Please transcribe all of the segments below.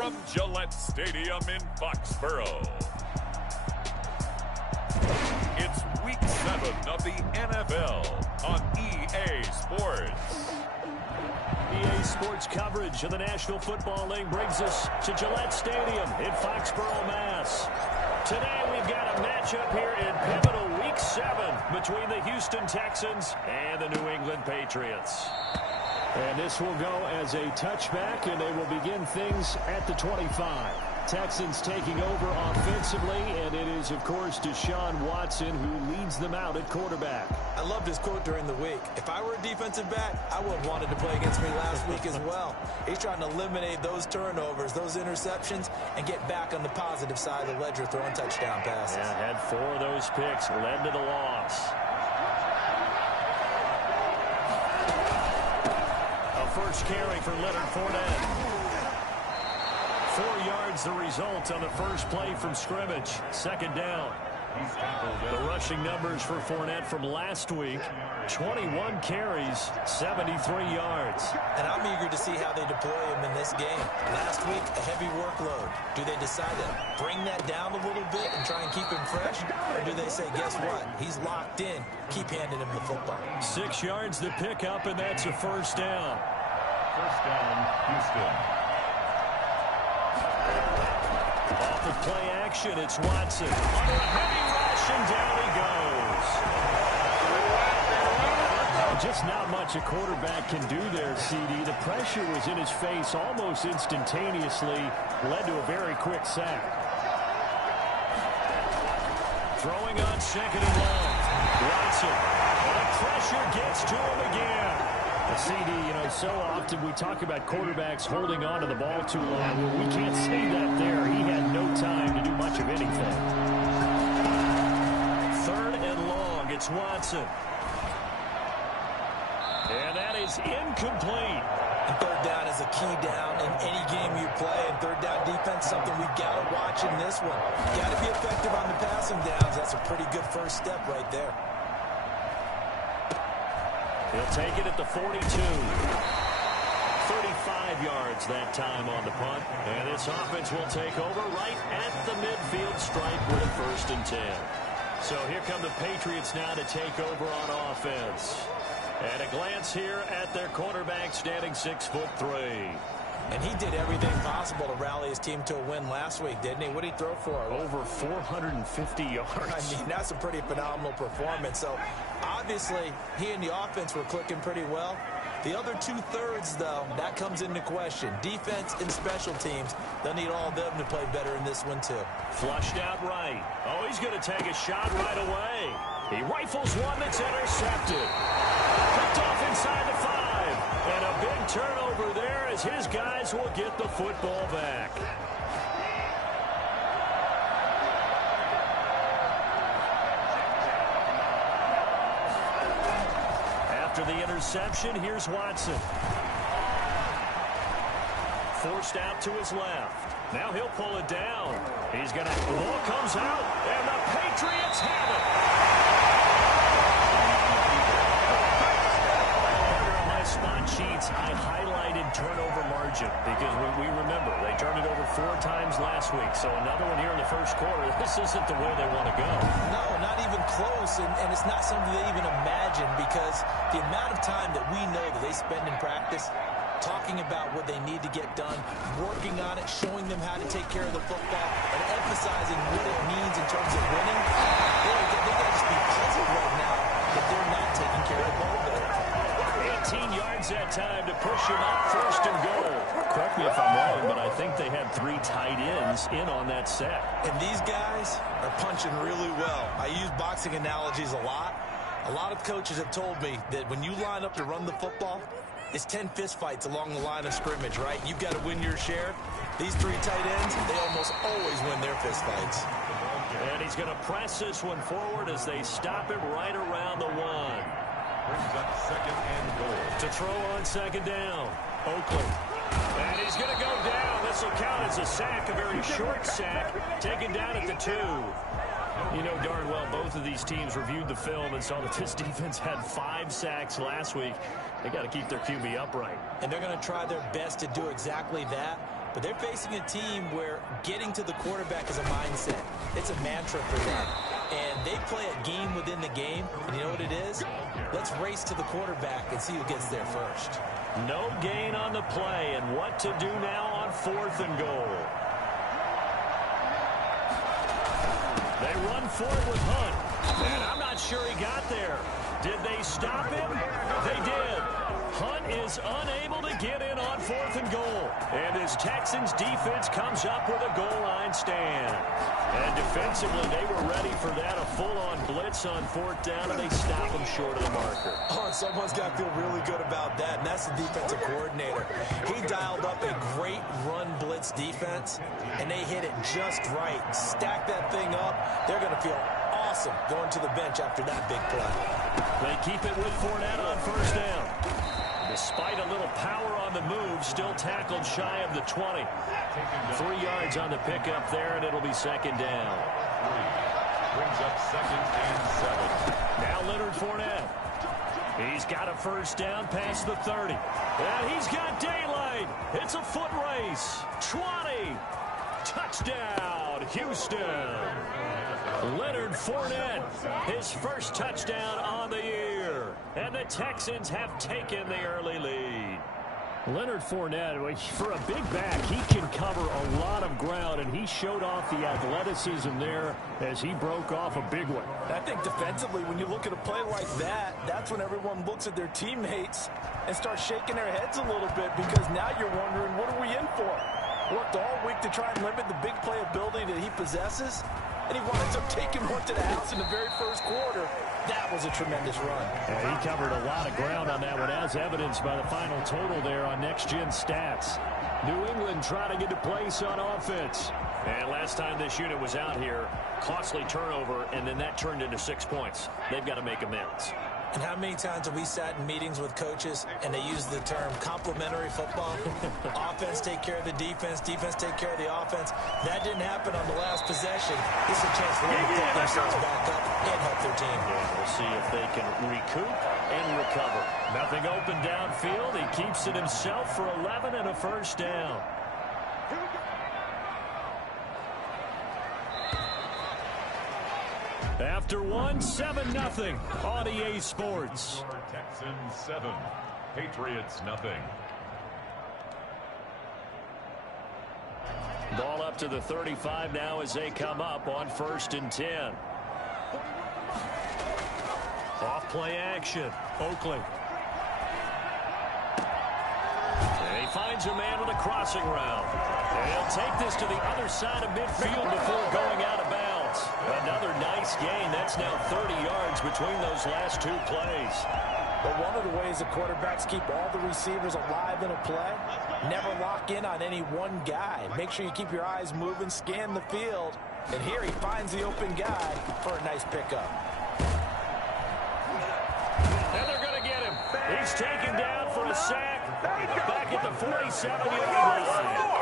from Gillette Stadium in Foxborough. It's Week 7 of the NFL on EA Sports. EA Sports coverage of the National Football League brings us to Gillette Stadium in Foxborough, Mass. Today we've got a matchup here in pivotal Week 7 between the Houston Texans and the New England Patriots. And this will go as a touchback, and they will begin things at the 25. Texans taking over offensively, and it is, of course, Deshaun Watson who leads them out at quarterback. I loved his quote during the week. If I were a defensive back, I would have wanted to play against me last week as well. He's trying to eliminate those turnovers, those interceptions, and get back on the positive side of the ledger throwing touchdown passes. Yeah, had 4 of those picks, led to the loss. First carry for Leonard Fournette. 4 yards the result on the first play from scrimmage. Second down. The rushing numbers for Fournette from last week: 21 carries, 73 yards. And I'm eager to see how they deploy him in this game. Last week, a heavy workload. Do they decide to bring that down a little bit and try and keep him fresh? Or do they say, guess what? He's locked in. Keep handing him the football. 6 yards to pick up, and that's a first down. First down, Houston. Off of play action, it's Watson. Under a heavy rush, and down he goes. Just not much a quarterback can do there, CD. The pressure was in his face almost instantaneously, led to a very quick sack. Throwing on second and long. Watson. The pressure gets to him again. CD, so often we talk about quarterbacks holding on to the ball too long. Well, we can't say that there. He had no time to do much of anything. Third and long, it's Watson. And that is incomplete. And third down is a key down in any game you play. And third down defense, something we've got to watch in this one. Got to be effective on the passing downs. That's a pretty good first step right there. He'll take it at the 42. 35 yards that time on the punt. And this offense will take over right at the midfield stripe with a 1st and 10. So here come the Patriots now to take over on offense. And a glance here at their quarterback, standing 6'3". And he did everything possible to rally his team to a win last week, didn't he? What did he throw for? Over 450 yards. I mean, that's a pretty phenomenal performance. So, obviously, he and the offense were clicking pretty well. The other 2/3, though, that comes into question. Defense and special teams, they'll need all of them to play better in this one, too. Flushed out right. Oh, he's going to take a shot right away. He rifles one that's intercepted. Picked off inside the 5. And a big turnover there as his guys will get the football back. After the interception, here's Watson. Forced out to his left. Now he'll pull it down. He's going to... The ball comes out, and the Patriots have it. Spot sheets, I highlighted turnover margin because we remember they turned it over 4 times last week. So another one here in the first quarter. This isn't the way they want to go. No, not even close. And it's not something they even imagine because the amount of time that we know that they spend in practice talking about what they need to get done, working on it, showing them how to take care of the football, and emphasizing what it means in terms of winning. They got to just be puzzled right now that they're not taking care of the ball better. 18 yards that time to push him up, 1st and goal. Correct me if I'm wrong, but I think they had 3 tight ends in on that set. And these guys are punching really well. I use boxing analogies a lot. A lot of coaches have told me that when you line up to run the football, it's 10 fistfights along the line of scrimmage, right? You've got to win your share. These 3 tight ends, they almost always win their fistfights. And he's going to press this one forward as they stop him right around the 1. Brings up 2nd and goal. To throw on 2nd down. Oakland. And he's going to go down. This will count as a sack, a very short sack, taken down at the 2. You know darn well both of these teams reviewed the film and saw that this defense had 5 sacks last week. They got to keep their QB upright. And they're going to try their best to do exactly that. but they're facing a team where getting to the quarterback is a mindset. It's a mantra for them. And they play a game within the game, and you know what it is? Let's race to the quarterback and see who gets there first. No gain on the play, and what to do now on 4th and goal. They run for it with Hunt, and I'm not sure he got there. Did they stop him? They did. Hunt is unable to get in on 4th and goal. And his Texans defense comes up with a goal line stand. And defensively, they were ready for that, a full-on blitz on 4th down, and they stop him short of the marker. Oh, and someone's got to feel really good about that, and that's the defensive coordinator. He dialed up a great run blitz defense, and they hit it just right. Stack that thing up. They're going to feel awesome going to the bench after that big play. They keep it with Fournette on 1st down. Despite a little power on the move, still tackled shy of the 20. 3 yards on the pickup there, and it'll be 2nd down. Brings up 2nd and 7. Now Leonard Fournette. He's got a 1st down past the 30. And he's got daylight. It's a foot race. 20. Touchdown, Houston. Leonard Fournette, his first touchdown on the year. And the Texans have taken the early lead. Leonard Fournette, for a big back, he can cover a lot of ground, and he showed off the athleticism there as he broke off a big one. I think defensively, when you look at a play like that, that's when everyone looks at their teammates and starts shaking their heads a little bit, because now you're wondering, what are we in for? Worked all week to try and limit the big playability that he possesses, and he winds up taking one to the house in the very first quarter. That was a tremendous run. Yeah, he covered a lot of ground on that one, as evidenced by the final total there on next-gen stats. New England trying to get a place on offense. And last time this unit was out here, costly turnover, and then that turned into 6 points. They've got to make amends. And how many times have we sat in meetings with coaches and they use the term complementary football? Offense take care of the defense, defense take care of the offense. That didn't happen on the last possession. This is a chance for them to pick themselves back up and help their team. Yeah, we'll see if they can recoup and recover. Nothing open downfield. He keeps it himself for 11 and a 1st down. After 7-0 on EA Sports. Texans 7, Patriots nothing. Ball up to the 35 now as they come up on 1st and 10. Off play action. Oakley. And he finds a man with a crossing route. And he'll take this to the other side of midfield before going out of bounds. Another nice gain. That's now 30 yards between those last 2 plays. But one of the ways the quarterbacks keep all the receivers alive in a play, never lock in on any one guy. Make sure you keep your eyes moving, scan the field. And here he finds the open guy for a nice pickup. And they're going to get him. He's taken down for a sack. Back at the 47-yard line.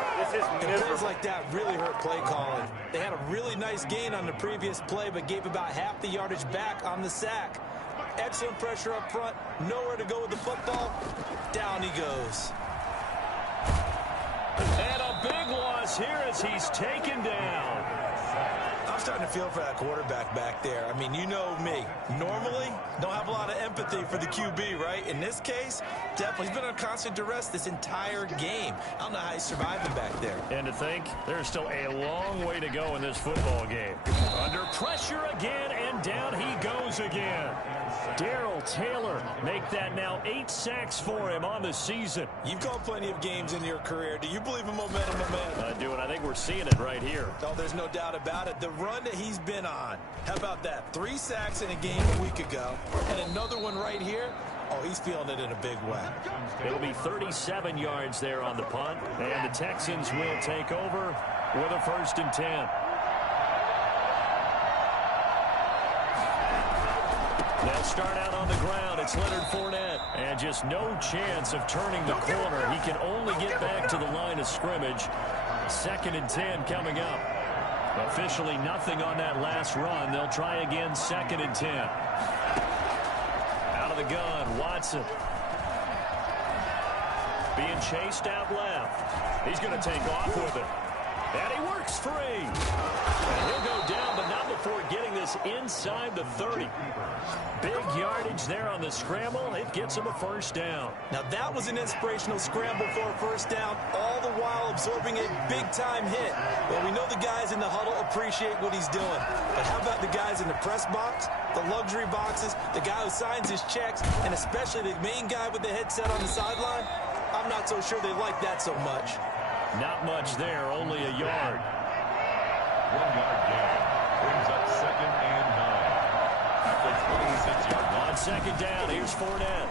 And plays like that really hurt play calling. They had a really nice gain on the previous play, but gave about half the yardage back on the sack. Excellent pressure up front. Nowhere to go with the football. Down he goes. And a big loss here as he's taken down. I'm starting to feel for that quarterback back there. I mean, you know me. Normally, don't have a lot of empathy for the QB, right? In this case, definitely. He's been under constant duress this entire game. I don't know how he's surviving back there. And to think, there's still a long way to go in this football game. Under pressure again, and down he goes again. Darrell Taylor make that now 8 sacks for him on the season. You've called plenty of games in your career. Do you believe in momentum, my man? I do, and I think we're seeing it right here. Oh, there's no doubt about it. The run that he's been on. How about that? 3 sacks in a game a week ago, and another one right here. Oh, he's feeling it in a big way. It'll be 37 yards there on the punt, and the Texans will take over with a 1st and 10. They'll start out on the ground. It's Leonard Fournette. And just no chance of turning the corner. He can only get back to the line of scrimmage. 2nd and 10 coming up. Officially nothing on that last run. They'll try again, 2nd and 10. Out of the gun, Watson. Being chased out left. He's going to take off with it. And he works free. And he'll go down, but not before getting this inside the 30. Big yardage there on the scramble. It gets him a first down. Now that was an inspirational scramble for a first down, all the while absorbing a big-time hit. Well, we know the guys in the huddle appreciate what he's doing. But how about the guys in the press box, the luxury boxes, the guy who signs his checks, and especially the main guy with the headset on the sideline? I'm not so sure they like that so much. Not much there, only a yard. 1 yard gain brings up 2nd and 9. At the 26-yard line. On second down, here's Fournette.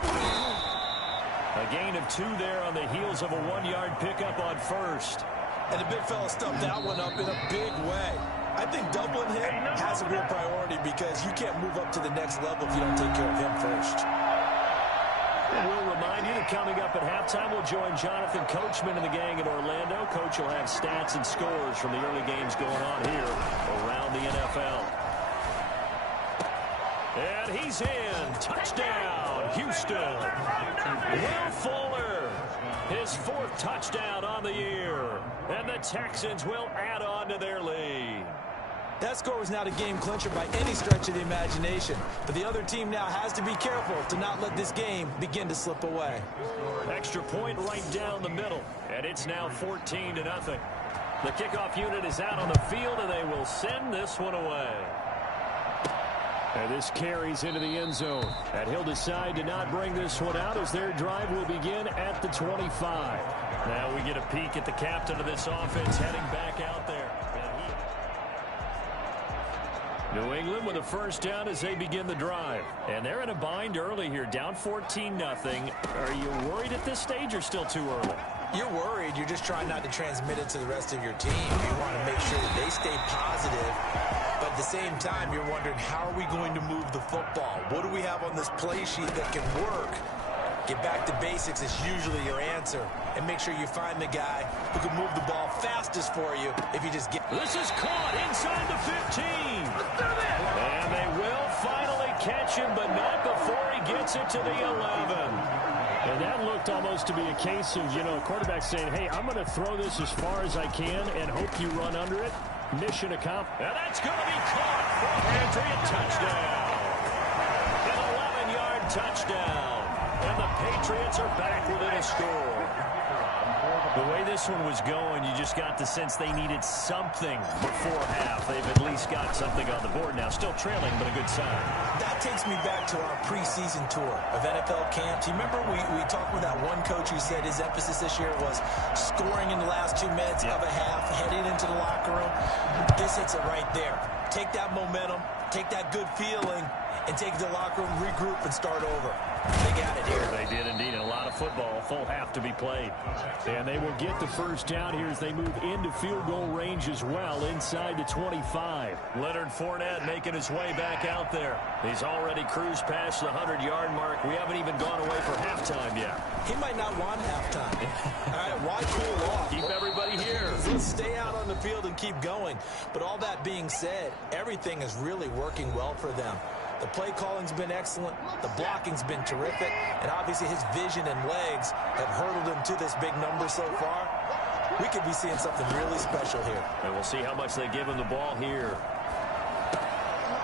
A gain of 2 there on the heels of a 1-yard pickup on first. And the big fella stuffed that one up in a big way. I think doubling him has a real priority because you can't move up to the next level if you don't take care of him first. We'll remind you that coming up at halftime, we'll join Jonathan Coachman and the gang in Orlando. Coach will have stats and scores from the early games going on here around the NFL. And he's in. Touchdown, Houston. Will Fuller, his 4th touchdown on the year. And the Texans will add on to their lead. That score was not a game clincher by any stretch of the imagination. But the other team now has to be careful to not let this game begin to slip away. Extra point right down the middle. And it's now 14-0. The kickoff unit is out on the field, and they will send this one away. And this carries into the end zone. And he'll decide to not bring this one out as their drive will begin at the 25. Now we get a peek at the captain of this offense heading back out there. New England with a first down as they begin the drive. And they're in a bind early here, down 14-0. Are you worried at this stage or still too early? You're worried. You're just trying not to transmit it to the rest of your team. You want to make sure that they stay positive. But at the same time, you're wondering, how are we going to move the football? What do we have on this play sheet that can work? Get back to basics is usually your answer. And make sure you find the guy who can move the ball fastest for you if you just get... This is caught inside the 15. And they will finally catch him, but not before he gets it to the 11. And that looked almost to be a case of, a quarterback saying, hey, I'm going to throw this as far as I can and hope you run under it. Mission accomplished. And that's going to be caught for a Patriot touchdown. An 11-yard touchdown. And the Patriots are back within a score. The way this one was going, you just got the sense they needed something before half. They've at least got something on the board now. Still trailing, but a good sign. That takes me back to our preseason tour of NFL camps. You remember we talked with that one coach who said his emphasis this year was scoring in the last 2 minutes of a half, heading into the locker room. This hits it right there. Take that momentum, take that good feeling, and take it to the locker room, regroup, and start over. They got it here. They did indeed. A lot of football, full half to be played. And they will get the first down here as they move into field goal range as well, inside the 25. Leonard Fournette making his way back out there. He's already cruised past the 100-yard mark. We haven't even gone away for halftime yet. He might not want halftime. All right, why cool off? Keep everybody here. Let's stay out on the field and keep going. But all that being said, everything is really working well for them. The play calling's been excellent. The blocking's been terrific. And obviously his vision and legs have hurdled him to this big number so far. We could be seeing something really special here. And we'll see how much they give him the ball here.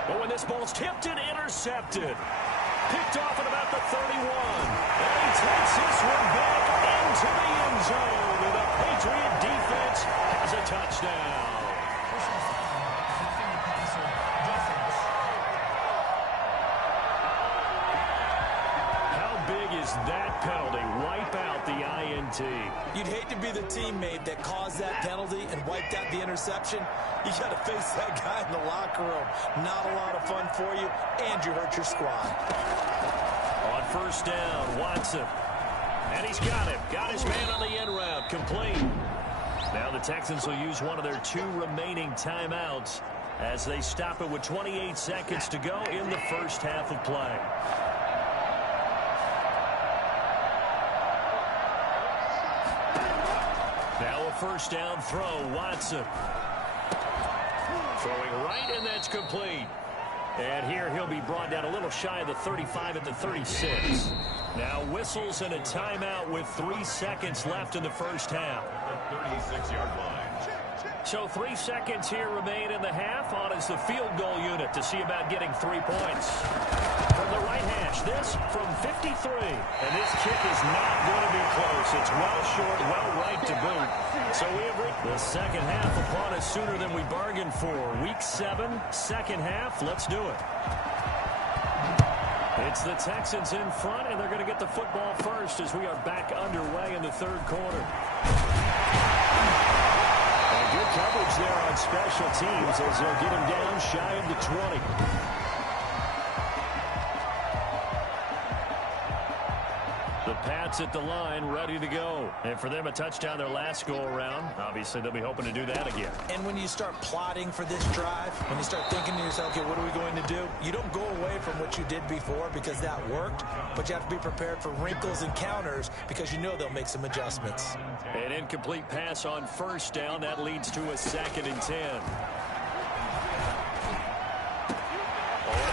Oh, and this ball's tipped and intercepted. Picked off at about the 31. And he takes this one back into the end zone. And the Patriot defense has a touchdown. That penalty, wipe out the INT. You'd hate to be the teammate that caused that penalty and wiped out the interception. You got to face that guy in the locker room. Not a lot of fun for you, and you hurt your squad. On first down, Watson. And he's got it. Got his man on the end route, complete. Now the Texans will use one of their 2 remaining timeouts as they stop it with 28 seconds to go in the first half of play. Now a first down throw, Watson. Throwing right, and that's complete. And here he'll be brought down a little shy of the 35 at the 36. Now whistles and a timeout with 3 seconds left in the first half. 36-yard line. So 3 seconds here remain in the half. On is the field goal unit to see about getting 3 points. From the right hash, this from 53. And this kick is not going to be close. It's well short, well right to boot. So we have reached the second half upon us sooner than we bargained for. Week 7, second half. Let's do it. It's the Texans in front, and they're going to get the football first as we are back underway in the third quarter. And good coverage there on special teams as they'll get him down shy of the 20. The Pats at the line, ready to go. And for them, a touchdown their last go-around. Obviously, they'll be hoping to do that again. And when you start plotting for this drive, when you start thinking to yourself, okay, what are we going to do? You don't go away from what you did before because that worked, but you have to be prepared for wrinkles and counters because you know they'll make some adjustments. An incomplete pass on first down. That leads to a 2nd and 10.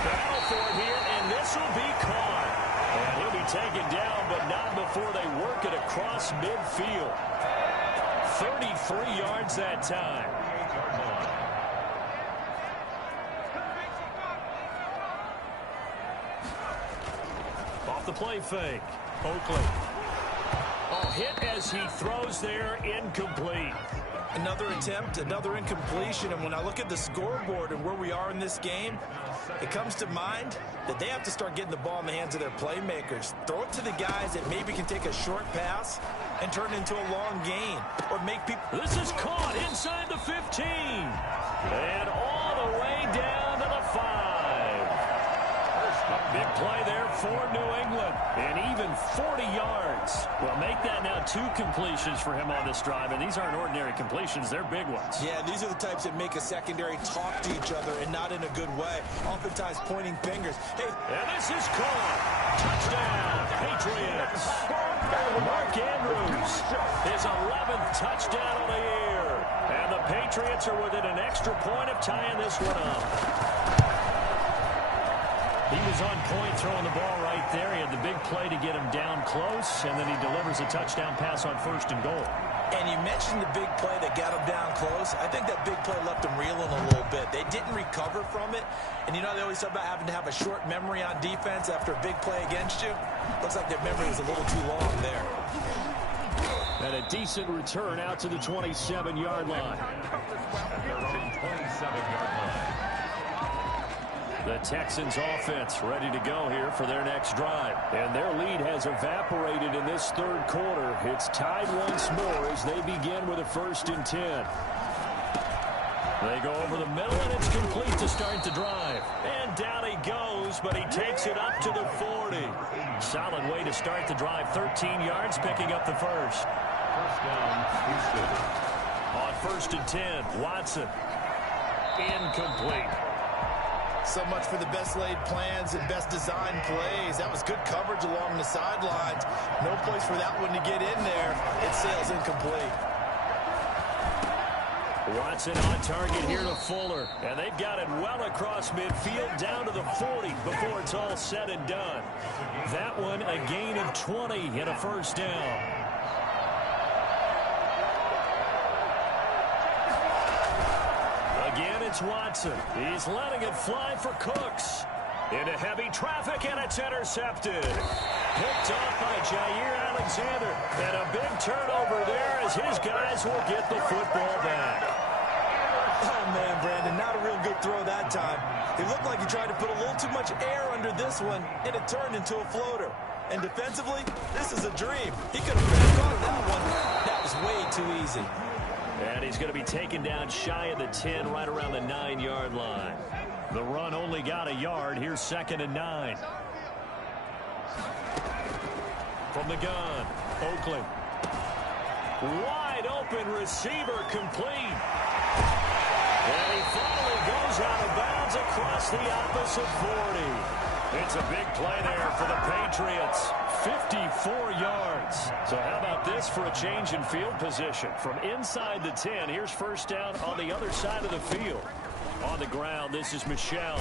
Battle for it here, and this will be caught. And he'll be taken down, but not before they work it across midfield. 33 yards that time. Off the play fake. Oakley. Oh, hit as he throws there, incomplete. Another attempt, another incompletion, and when I look at the scoreboard and where we are in this game, it comes to mind that they have to start getting the ball in the hands of their playmakers. Throw it to the guys that maybe can take a short pass and turn it into a long gain, or make people... This is caught inside the 15, and all the way down to the 5. Big play there for New England, and even 40 yards. Well, make that now 2 completions for him on this drive, and these aren't ordinary completions. They're big ones. Yeah, these are the types that make a secondary talk to each other and not in a good way. Oftentimes pointing fingers. Hey, and this is caught. Touchdown, Patriots. Mark Andrews, his 11th touchdown on the year. And the Patriots are within an extra point of tying this one up. He was on point throwing the ball right there. He had the big play to get him down close, and then he delivers a touchdown pass on 1st and goal. And you mentioned the big play that got him down close. I think that big play left him reeling a little bit. They didn't recover from it. And you know they always talk about having to have a short memory on defense after a big play against you. Looks like their memory was a little too long there. And a decent return out to the 27-yard line. At their own 27-yard line. The Texans offense ready to go here for their next drive. And their lead has evaporated in this third quarter. It's tied once more as they begin with a 1st and 10. They go over the middle, and it's complete to start the drive. And down he goes, but he takes it up to the 40. Solid way to start the drive. 13 yards, picking up the first. First down, Houston. On 1st and 10, Watson. Incomplete. So much for the best laid plans and best designed plays. That was good coverage along the sidelines. No place for that one to get in there. It sails incomplete. Watson on target here to Fuller. And they've got it well across midfield down to the 40 before it's all said and done. That one a gain of 20 and a 1st down. Again, it's Watson. He's letting it fly for Cooks. Into heavy traffic, and it's intercepted. Picked off by Jair Alexander. And a big turnover there as his guys will get the football back. Oh, man, Brandon, not a real good throw that time. It looked like he tried to put a little too much air under this one, and it turned into a floater. And defensively, this is a dream. He could have backed on that one. That was way too easy. And he's going to be taken down shy of the 10, right around the 9-yard line. The run only got a yard. Here's 2nd and 9. From the gun, Oakland. Wide open receiver complete. And he finally goes out of bounds across the opposite 40. It's a big play there for the Patriots. 54 yards. So how about this for a change in field position? From inside the 10, here's 1st down on the other side of the field. On the ground, this is Michel.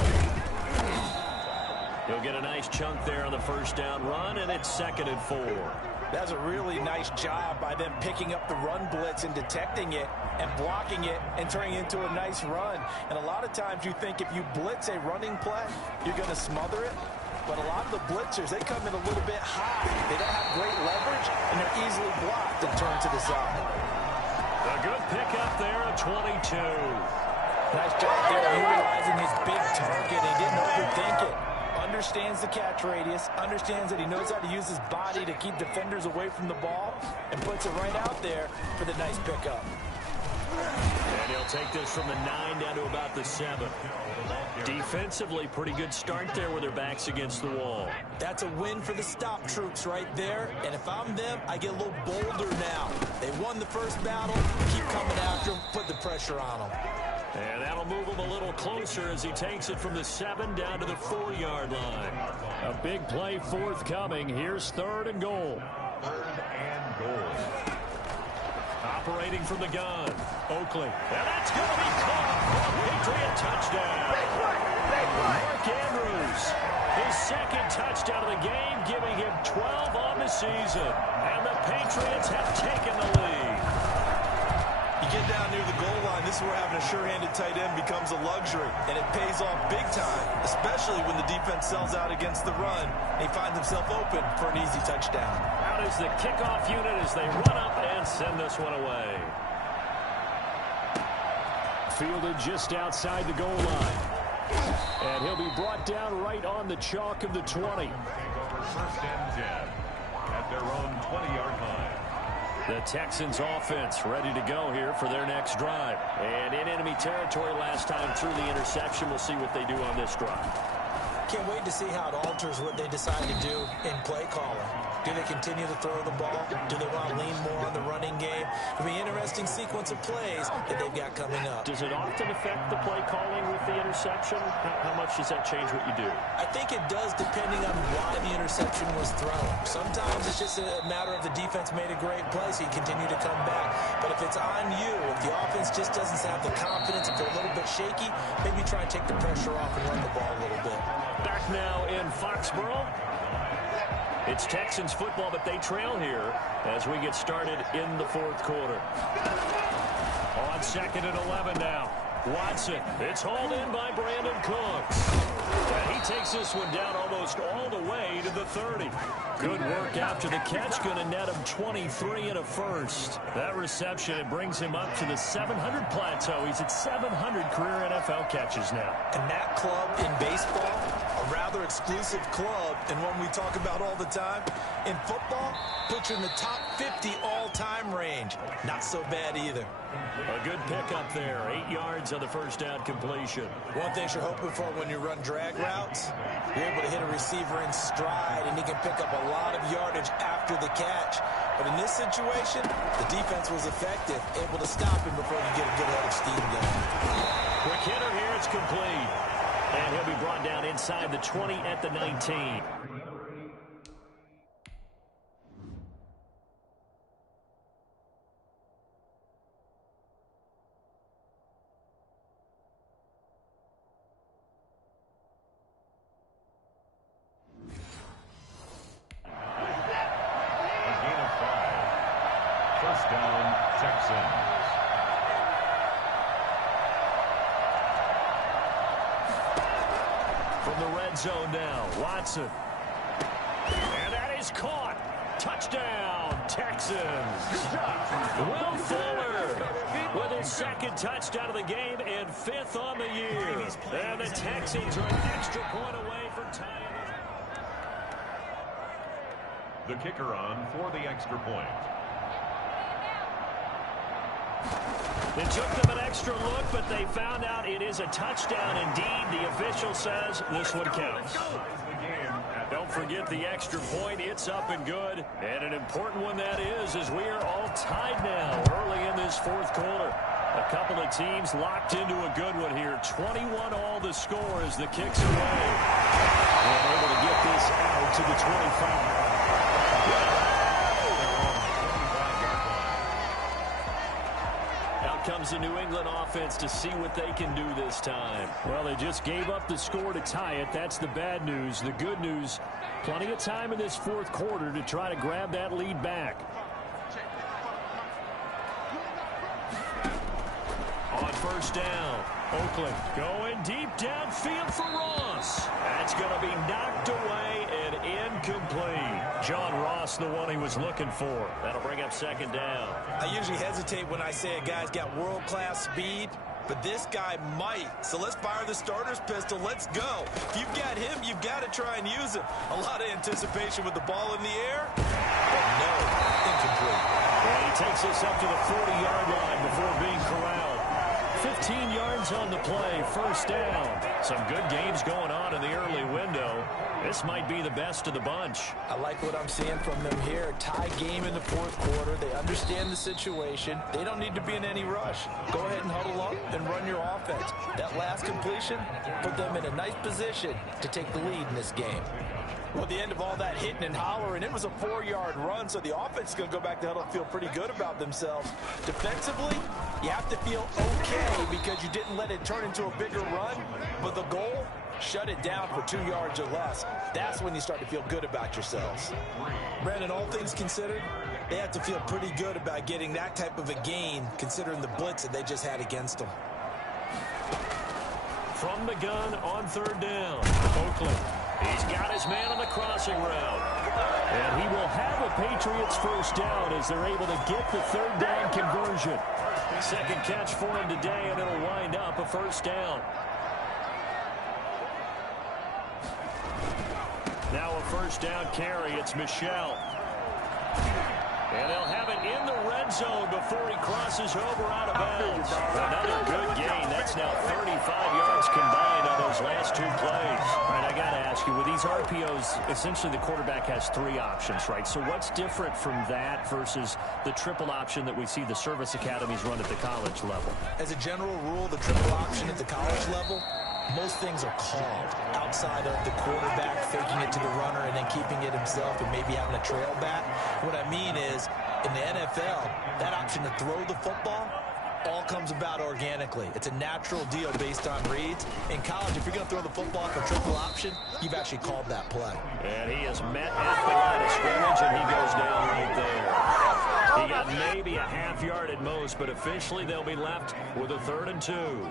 He'll get a nice chunk there on the first down run, and it's 2nd and 4. That's a really nice job by them picking up the run blitz and detecting it and blocking it and turning it into a nice run. And a lot of times you think if you blitz a running play, you're going to smother it. But a lot of the blitzers, they come in a little bit high. They don't have great leverage, and they're easily blocked and turned to the side. A good pickup there at 22. Nice job there utilizing his big target. He didn't overthink it. Understands the catch radius, understands that he knows how to use his body to keep defenders away from the ball, and puts it right out there for the nice pickup. And he'll take this from the 9 down to about the 7. Defensively, pretty good start there with their backs against the wall. That's a win for the stop troops right there, and if I'm them, I get a little bolder now. They won the first battle, keep coming after them, put the pressure on them. And that'll move him a little closer as he takes it from the 7 down to the 4-yard line. A big play forthcoming. Here's 3rd and goal. 3rd and goal. Operating from the gun, Oakley. And that's going to be caught for a Patriot touchdown. Mark Andrews, his 2nd touchdown of the game, giving him 12 on the season. And the Patriots have taken the lead. You get down near the goal line, this is where having a sure-handed tight end becomes a luxury, and it pays off big time, especially when the defense sells out against the run, and he finds himself open for an easy touchdown. Out is the kickoff unit as they run up and send this one away. Fielded just outside the goal line. And he'll be brought down right on the chalk of the 20. Take over 1st and 10 at their own 20-yard line. The Texans offense ready to go here for their next drive. And in enemy territory last time through the interception. We'll see what they do on this drive. Can't wait to see how it alters what they decide to do in play calling. Do they continue to throw the ball? Do they want to lean more on the running game? It'll be an interesting sequence of plays that they've got coming up. Does it often affect the play calling with the interception? How much does that change what you do? I think it does depending on why the interception was thrown. Sometimes it's just a matter of the defense made a great play, so you continue to come back. But if it's on you, if the offense just doesn't have the confidence, if they're a little bit shaky, maybe try and take the pressure off and run the ball a little bit. Back now in Foxborough. It's Texans football, but they trail here as we get started in the 4th quarter. On 2nd and 11 now. Watson. It's hauled in by Brandon Cooks. And he takes this one down almost all the way to the 30. Good work after the catch. Going to net him 23 and a first. That reception, it brings him up to the 700 plateau. He's at 700 career NFL catches now. And that club in baseball, a rather exclusive club, and one we talk about all the time. In football, puts you in the top 50 all-time range. Not so bad either. A good pickup there. 8 yards on the first down completion. One thing you're hoping for when you run drag routes, you're able to hit a receiver in stride, and he can pick up a lot of yardage after the catch. But in this situation, the defense was effective, able to stop him before you get a good head of steam going. Quick hitter here, it's complete. And he'll be brought down inside the 20 at the 19. Zone now, Watson. And that is caught. Touchdown, Texans. Will Fuller with his 2nd touchdown of the game and 5th on the year. And the Texans are an extra point away from tying it. The kicker on for the extra point. It took them an extra look, but they found out it is a touchdown indeed. The official says this one counts. Don't forget the extra point. It's up and good. And an important one that is, as we are all tied now early in this 4th quarter. A couple of teams locked into a good one here. 21 all the score as the kick's away. And able to get this out to the 25. Now out comes the New England offense to see what they can do this time. Well, they just gave up the score to tie it. That's the bad news. The good news, plenty of time in this fourth quarter to try to grab that lead back. On first down, Oakland going deep downfield for Ross. That's going to be knocked away and incomplete. John Ross, the one he was looking for. That'll bring up second down. I usually hesitate when I say a guy's got world-class speed, but this guy might. So let's fire the starter's pistol. Let's go. If you've got him, you've got to try and use him. A lot of anticipation with the ball in the air, but no, incomplete. And he takes us up to the 40-yard line before being corralled. 15 yards on the play, first down. Some good games going on in the early window. This might be the best of the bunch. I like what I'm seeing from them here. Tie game in the fourth quarter. They understand the situation. They don't need to be in any rush. Go ahead and huddle up and run your offense. That last completion put them in a nice position to take the lead in this game. Well, at the end of all that hitting and hollering, it was a 4-yard run, so the offense is going to go back to huddle and feel pretty good about themselves. Defensively, you have to feel okay because you didn't let it turn into a bigger run, but the goal, shut it down for 2 yards or less. That's when you start to feel good about yourselves. Brandon, all things considered, they have to feel pretty good about getting that type of a gain considering the blitz that they just had against them. From the gun on third down, Oakland. He's got his man on the crossing route. And he will have a Patriots first down as they're able to get the third down conversion. Second catch for him today, and it'll wind up a first down. Now a first down carry. It's Michel. And they'll have it in the red zone before he crosses over out of bounds. Another good gain. That's now 35 yards combined on those last two plays. All right, I got to ask you, with these RPOs, essentially the quarterback has three options, right? So what's different from that versus the triple option that we see the service academies run at the college level? As a general rule, the triple option at the college level, most things are called outside of the quarterback faking it to the runner and then keeping it himself and maybe having a trail back. What I mean is, in the NFL, that option to throw the football all comes about organically. It's a natural deal based on reads. In college, if you're going to throw the football for triple option, you've actually called that play. And he is met at the line of scrimmage, and he goes down right there. He got maybe a half yard at most, but officially they'll be left with a 3rd and 2.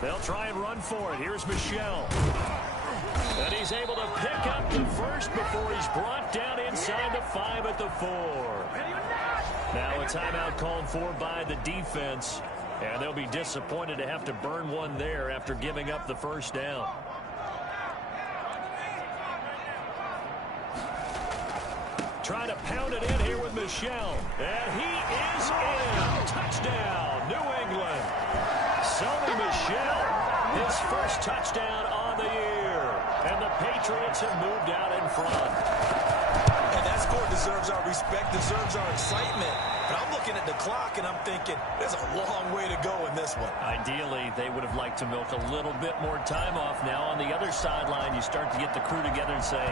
They'll try and run for it. Here's Michel. And he's able to pick up the first before he's brought down inside the 5 at the 4. Now a timeout called for by the defense. And they'll be disappointed to have to burn one there after giving up the first down. Trying to pound it in here with Michel. And he is in. Touchdown, New England. Sony Michel, his first touchdown on the year. And the Patriots have moved out in front. And that score deserves our respect, deserves our excitement. But I'm looking at the clock and I'm thinking, there's a long way to go in this one. Ideally, they would have liked to milk a little bit more time off. Now on the other sideline, you start to get the crew together and say,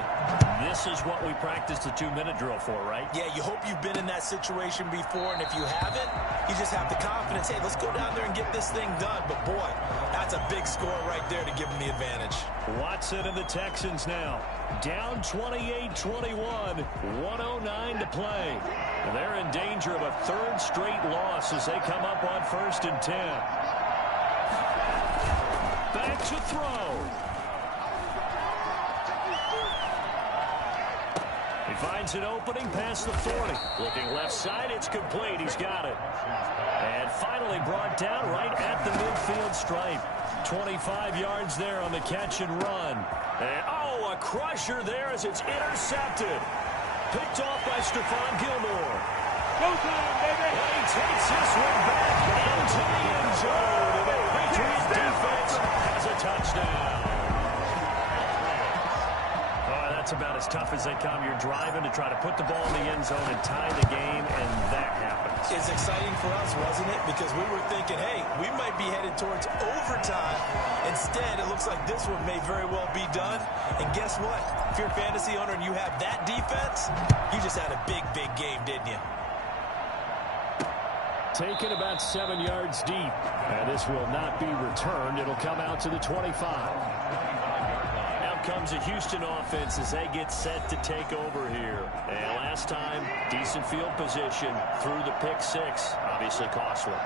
this is what we practiced the 2-minute drill for, right? Yeah, you hope you've been in that situation before, and if you haven't, you just have the confidence, hey, let's go down there and get this thing done. But boy, that's a big score right there to give them the advantage. Watson and the Texans now. Down 28-21, 1:09 to play. They're in danger of a 3rd straight loss as they come up on 1st and 10. Back to throw. He finds an opening past the 40. Looking left side, it's complete. He's got it. And finally brought down right at the midfield stripe. 25 yards there on the catch and run. And, oh, a crusher there as it's intercepted. Picked off by Stephon Gilmore. Go time, baby. And he takes this one back into the end zone. And the Patriots defense has a touchdown. that's about as tough as they come. You're driving to try to put the ball in the end zone and tie the game, and that happens. It's exciting for us, wasn't it? Because we were thinking, hey, we might be headed towards overtime. Instead, it looks like this one may very well be done. And guess what? If you're a fantasy owner and you have that defense, you just had a big, big game, didn't you? Taken about 7 yards deep. And this will not be returned. It'll come out to the 25. Out comes a Houston offense as they get set to take over here. And last time, decent field position through the pick six. Obviously costly.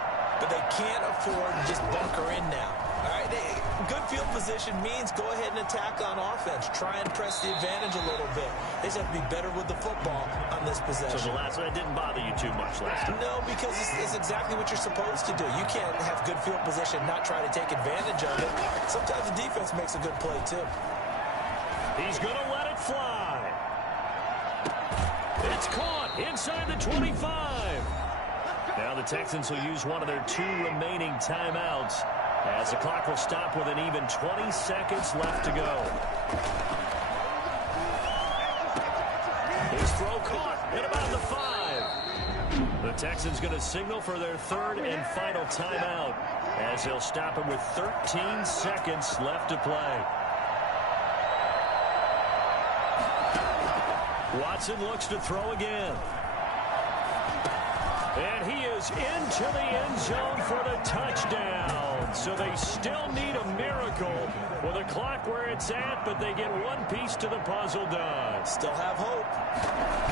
But they can't afford to just bunker in now. All right, good field position means go ahead and attack on offense. Try and press the advantage a little bit. They just have to be better with the football on this possession. So the last one didn't bother you too much last time? No, because it's exactly what you're supposed to do. You can't have good field position and not try to take advantage of it. Sometimes the defense makes a good play, too. He's going to let it fly. It's caught inside the 25. Now the Texans will use one of their 2 remaining timeouts as the clock will stop with an even 20 seconds left to go. His throw caught at about the 5. The Texans going to signal for their 3rd and final timeout as they'll stop him with 13 seconds left to play. Watson looks to throw again. And he is into the end zone for the touchdown. So they still need a miracle with a clock where it's at, but they get one piece to the puzzle done. Still have hope.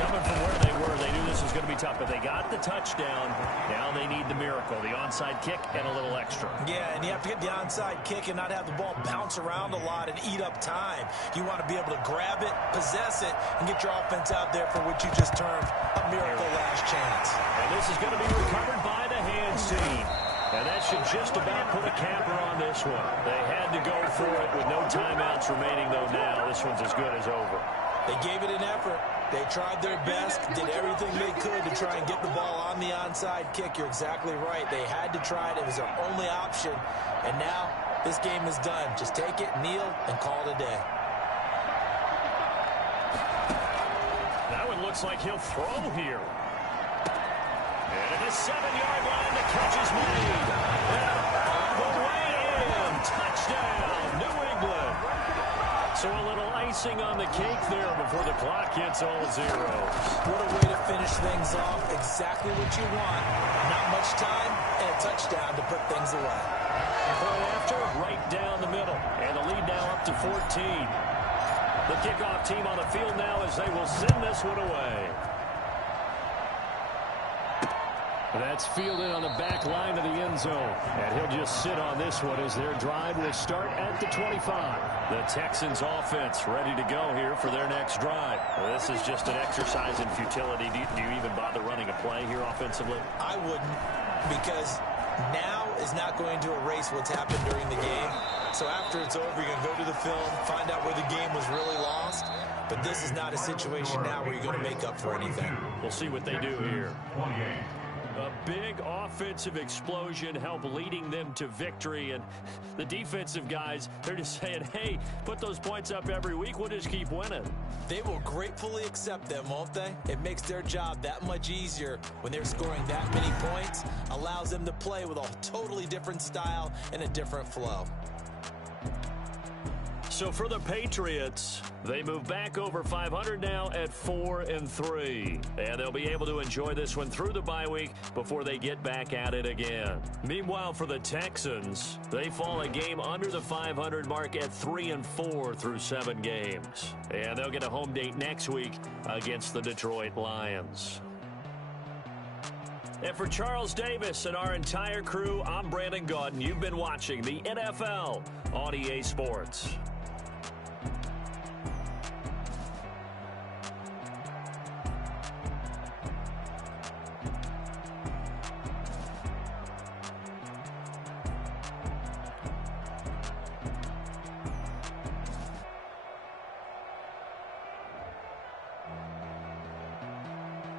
Coming from where they were, they knew this was going to be tough, but they got the touchdown. Now they need the miracle, the onside kick and a little extra. Yeah, and you have to get the onside kick and not have the ball bounce around a lot and eat up time. You want to be able to grab it, possess it, and get your offense out there for what you just termed a miracle last chance. And this is going to be recovered by the hands team. And that should just about put a capper on this one. They had to go for it with no timeouts remaining, though now this one's as good as over. They gave it an effort. They tried their best, did everything they could to try and get the ball on the onside kick. You're exactly right. They had to try it. It was their only option. And now this game is done. Just take it, kneel, and call it a day. That one looks like he'll throw here. And at the 7-yard line, the catch is made. And all the way in. Touchdown, New England. So a little icing on the cake there before the clock hits all zeros. What a way to finish things off. Exactly what you want. Not much time and a touchdown to put things away. Point after, right down the middle. And the lead now up to 14. The kickoff team on the field now as they will send this one away. That's fielded on the back line of the end zone. And he'll just sit on this one as their drive will start at the 25. The Texans offense ready to go here for their next drive. Well, this is just an exercise in futility. Do you even bother running a play here offensively? I wouldn't, because now is not going to erase what's happened during the game. So after it's over, you're going to go to the film, find out where the game was really lost. But this is not a situation now where you're going to make up for anything. We'll see what they do here. A big offensive explosion helped leading them to victory. And the defensive guys, they're just saying, hey, put those points up every week. We'll just keep winning. They will gratefully accept them, won't they? It makes their job that much easier when they're scoring that many points. Allows them to play with a totally different style and a different flow. So for the Patriots, they move back over 500 now at 4-3. And they'll be able to enjoy this one through the bye week before they get back at it again. Meanwhile, for the Texans, they fall a game under the 500 mark at 3-4 through 7 games. And they'll get a home date next week against the Detroit Lions. And for Charles Davis and our entire crew, I'm Brandon Gaudin. You've been watching the NFL on EA Sports.